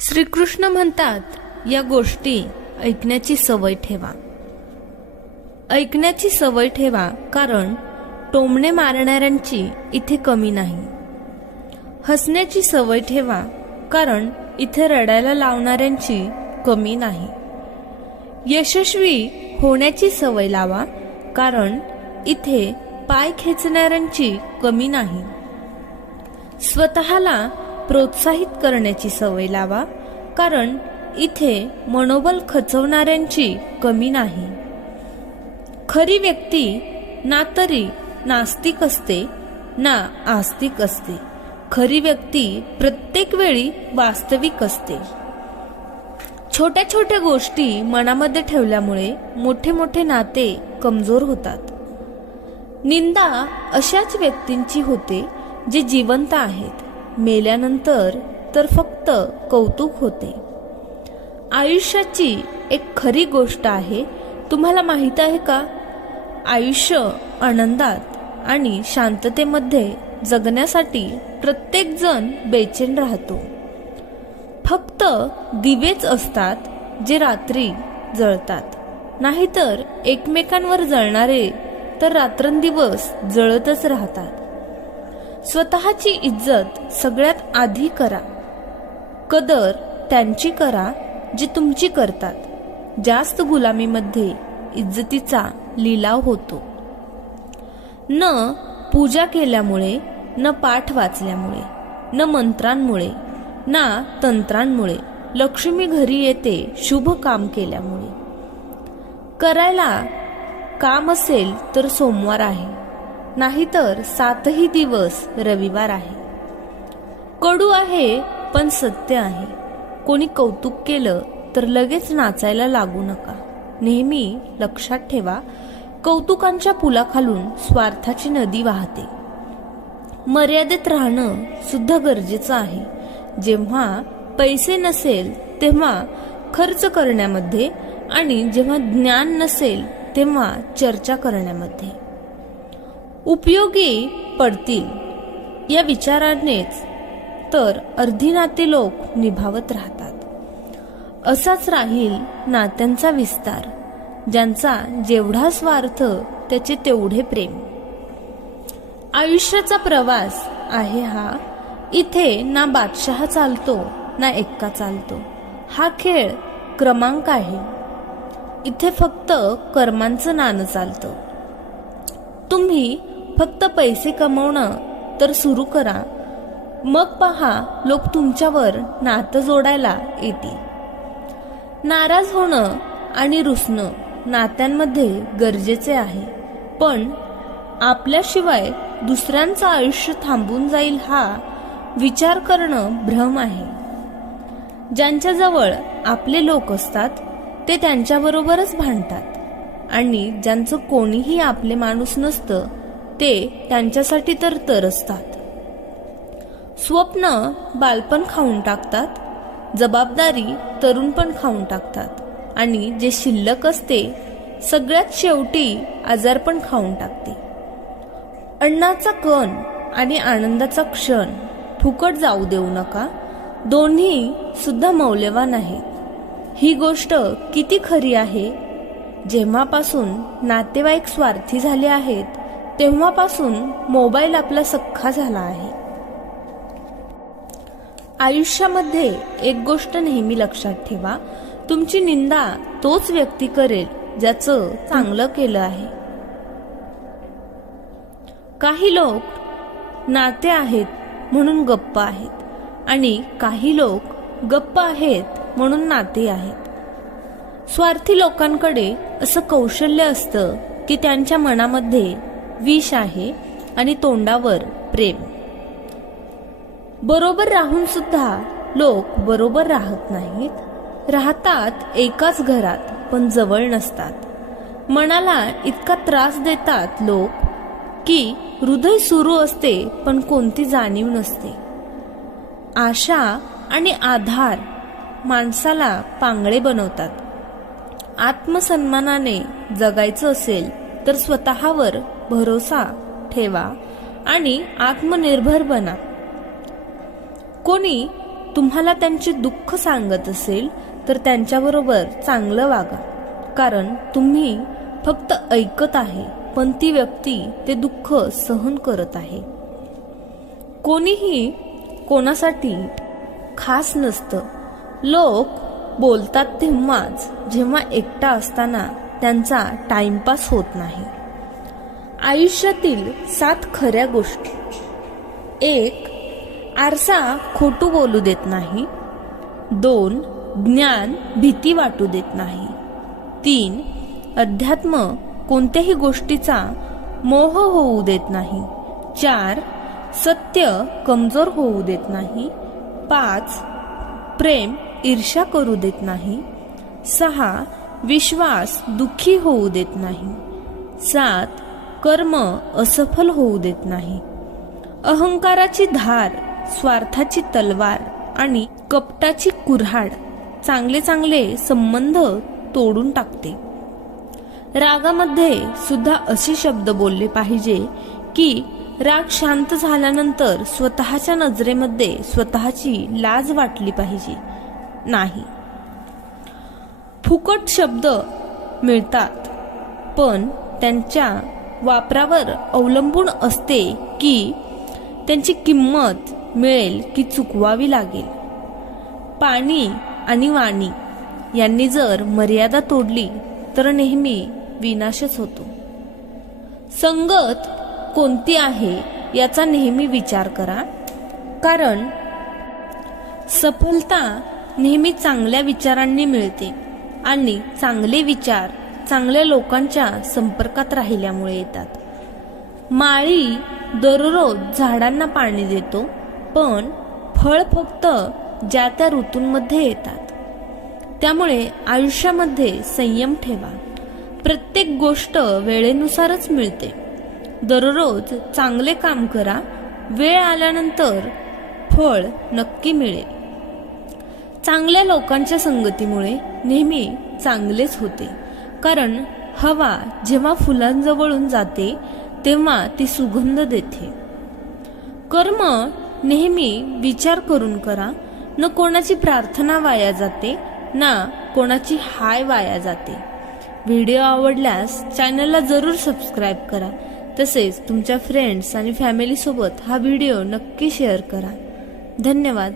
श्रीकृष्ण म्हणतात या गोष्टी ऐकण्याची सवय ठेवा. ऐकण्याची सवय ठेवा कारण टोमणे मारणाऱ्यांची इथे कमी नाही. हसण्याची सवय ठेवा कारण इथे रडायला लावणाऱ्यांची कमी नाही. यशस्वी होण्याची सवय लावा कारण इथे पाय खेचणाऱ्यांची कमी नाही. स्वतःला प्रोत्साहित करण्याची सवय लावा कारण इथे मनोबल खचवणाऱ्यांची कमी नाही. खरी व्यक्ती ना तरी नास्तिक असते ना आस्तिक असते. खरी व्यक्ती प्रत्येक वेळी वास्तविक असते. छोट्या छोट्या गोष्टी मनामध्ये ठेवल्यामुळे मोठे मोठे नाते कमजोर होतात. निंदा अशाच व्यक्तींची होते जे जिवंत आहेत. मेल्यानंतर तर फक्त कौतुक होते. आयुष्याची एक खरी गोष्ट आहे तुम्हाला माहीत आहे का? आयुष्य आनंदात आणि शांततेमध्ये जगण्यासाठी प्रत्येकजण बेचैन राहतो. फक्त दिवेच असतात जे रात्री जळतात. नाहीतर एकमेकांवर जळणारे तर रात्रंदिवस जळतच राहतात. स्वतःची इज्जत सगळ्यात आधी करा. कदर त्यांची करा जी तुमची करतात. जास्त गुलामीमध्ये इज्जतीचा लिलाव होतो. न पूजा केल्यामुळे न पाठ वाचल्यामुळे न मंत्रांमुळे ना तंत्रांमुळे लक्ष्मी घरी येते शुभ काम केल्यामुळे. करायला काम असेल तर सोमवार आहे. नाहीतर सातही दिवस रविवार आहे. कडू आहे पण सत्य आहे. कोणी कौतुक केलं तर लगेच नाचायला लागू नका. नेहमी लक्षात ठेवा कौतुकांच्या पुलाखालून स्वार्थाची नदी वाहते. मर्यादेत राहणं सुद्धा गरजेचं आहे. जेव्हा पैसे नसेल तेव्हा खर्च करण्यामध्ये आणि जेव्हा ज्ञान नसेल तेव्हा चर्चा करण्यामध्ये. उपयोगी पडतील. या विचारानेच तर अर्धी नाते लोक निभावत राहतात. असाच राहील नात्यांचा विस्तार ज्यांचा जेवढा स्वार्थ त्याचे तेवढे प्रेम. आयुष्याचा प्रवास आहे हा. इथे ना बादशहा चालतो ना एक्का चालतो. हा खेळ क्रमांक आहे. इथे फक्त कर्मांचं नाणं चालतं. तुम्ही फक्त पैसे कमवणं तर सुरू करा. मग पहा लोक तुमच्यावर नातं जोडायला येतील. नाराज होणं आणि रुसणं नात्यांमध्ये गरजेचे आहे. पण आपल्याशिवाय दुसऱ्यांचं आयुष्य थांबून जाईल हा विचार करणं भ्रम आहे. ज्यांच्याजवळ आपले लोक असतात ते त्यांच्याबरोबरच भांडतात आणि ज्यांचं कोणीही आपले माणूस नसतं ते त्यांच्यासाठी तर तरसतात. स्वप्न बालपण खाऊन टाकतात जबाबदारी तरुणपण खाऊन टाकतात आणि जे शिल्लक असते सगळ्यात शेवटी आजारपण खाऊन टाकते. अण्णाचा कण आणि आनंदाचा क्षण फुकट जाऊ देऊ नका दोन्ही सुद्धा मौल्यवान आहेत. ही गोष्ट किती खरी आहे? जेव्हापासून नातेवाईक स्वार्थी झाले आहेत तेव्हापासून मोबाईल आपला सख्खा झाला आहे. आयुष्यामध्ये एक गोष्ट नेहमी लक्षात ठेवा. तुमची निंदा तोच व्यक्ती करेल ज्याचं चांगलं केलं आहे. काही लोक नाते आहेत म्हणून गप्प आहेत आणि काही लोक गप्प आहेत म्हणून नाते आहेत. स्वार्थी लोकांकडे असं कौशल्य असतं की त्यांच्या मनामध्ये विष आहे आणि तोंडावर प्रेम. बरोबर राहून सुद्धा लोक बरोबर राहत नाहीत. राहतात एकाच घरात पण जवळ नसतात. मनाला इतका त्रास देतात लोक की हृदय सुरू असते पण कोणती जाणीव नसते. आशा आणि आधार माणसाला पांगळे बनवतात. आत्मसन्मानाने जगायचं असेल तर स्वतःवर भरोसा ठेवा आणि आत्मनिर्भर बना. कोणी तुम्हाला त्यांचे दुःख सांगत असेल तर त्यांच्याबरोबर चांगलं वागा. कारण तुम्ही फक्त ऐकत आहे पण ती व्यक्ती ते दुःख सहन करत आहे. कोणीही कोणासाठी खास नसतं. लोक बोलतात तेव्हाच जेव्हा एकटा असताना त्यांचा टाइमपास होत नाही. आयुष्यातील सात खऱ्या गोष्टी. एक आरसा खोटू बोलू देत नाही. दोन ज्ञान भीती वाटू देत नाही. तीन अध्यात्म कोणत्याही गोष्टीचा मोह होऊ देत नाही. चार सत्य कमजोर होऊ देत नाही. पाच प्रेम ईर्ष्या करू देत नाही. सहा विश्वास दुःखी होऊ देत नाही. सात कर्म असफल होऊ देत नाही. अहंकाराची धार स्वार्थाची तलवार आणि कपटाची कुऱ्हाड चांगले चांगले संबंध तोडून टाकते. रागामध्ये सुद्धा असे शब्द बोलले पाहिजे की राग शांत झाल्यानंतर स्वतःच्या नजरेमध्ये स्वतःची लाज वाटली पाहिजे. नाही. फुकट शब्द मिळतात. पण त्यांच्या वापरावर अवलंबून असते की त्यांची किंमत मिळेल की चुकवावी लागेल. पाणी आणि वाणी यांनी जर मर्यादा तोडली तर नेहमी विनाशच होतो. संगत कोणती आहे याचा नेहमी विचार करा. कारण सफलता नेहमी चांगल्या विचारांनी मिळते. आणि चांगले विचार चांगल्या लोकांच्या संपर्कात राहिल्यामुळे येतात. माळी दररोज झाडांना पाणी देतो पण फळ फक्त ज्या त्या ऋतूंमध्ये येतात. त्यामुळे आयुष्यामध्ये संयम ठेवा. प्रत्येक गोष्ट वेळेनुसारच मिळते. दररोज चांगले काम करा वेळ आल्यानंतर फळ नक्की मिळेल. चांगल्या लोकांच्या संगतीमुळे नेहमी चांगलेच होते. कारण हवा जेव्हा फुलांजवळून जाते तेव्हा ती सुगंध देते. कर्म नेहमी विचार करून करा. न कोणाची प्रार्थना वाया जाते ना कोणाची हाय वाया जाते. व्हिडिओ आवडल्यास चॅनलला जरूर सबस्क्राईब करा. तसेच तुमच्या फ्रेंड्स आणि फॅमिलीसोबत हा व्हिडिओ नक्की शेअर करा. धन्यवाद.